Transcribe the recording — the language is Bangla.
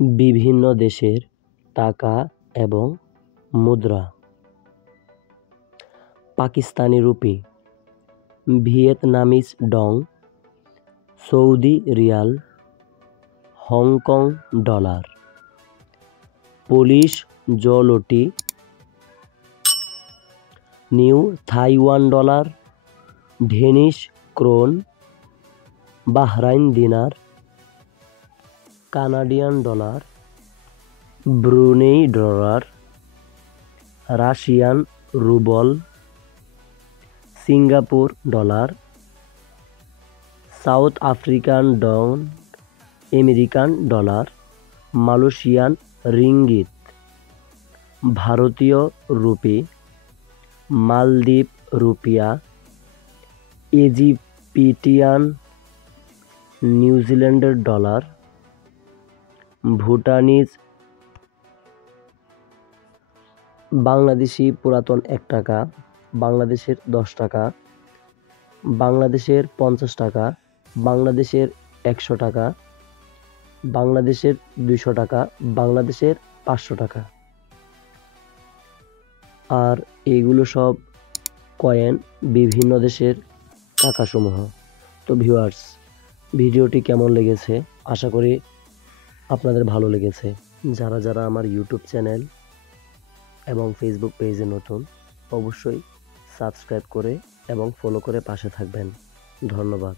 বিভিন্ন দেশের টাকা এবং মুদ্রা: Pakistani rupee, Vietnamese dong, Saudi riyal, Hong Kong dollar, Polish zloty, New Taiwan dollar, Danish krone, Bahrain dinar, Canadian dollar, Brunei dollar, Russian ruble, Singapore dollar, South African ডন, আমেরিকান ডলার, মালয়েশিয়ান রিঙ্গিত, ভারতীয় রুপি, মালদ্বীপ রুপিয়া, ইজিপ্টিয়ান নিউজিল্যান্ডের ডলার, ভুটানিজ বাংলাদেশি পুরাতন ১ টাকা, বাংলাদেশের ১০ টাকা, বাংলাদেশের ৫০ টাকা, বাংলাদেশের ১০০ টাকা, বাংলাদেশের ২০০ টাকা, বাংলাদেশের ৫০০ টাকা। আর এইগুলো সব কয়েন বিভিন্ন দেশের টাকাসমূহ। তো ভিউয়ার্স, ভিডিওটি কেমন লেগেছে? আশা করি আপনাদের ভালো লেগেছে। যারা যারা আমার ইউটিউব চ্যানেল এবং ফেসবুক পেজে নতুন, অবশ্যই সাবস্ক্রাইব করে এবং ফলো করে পাশে থাকবেন। ধন্যবাদ।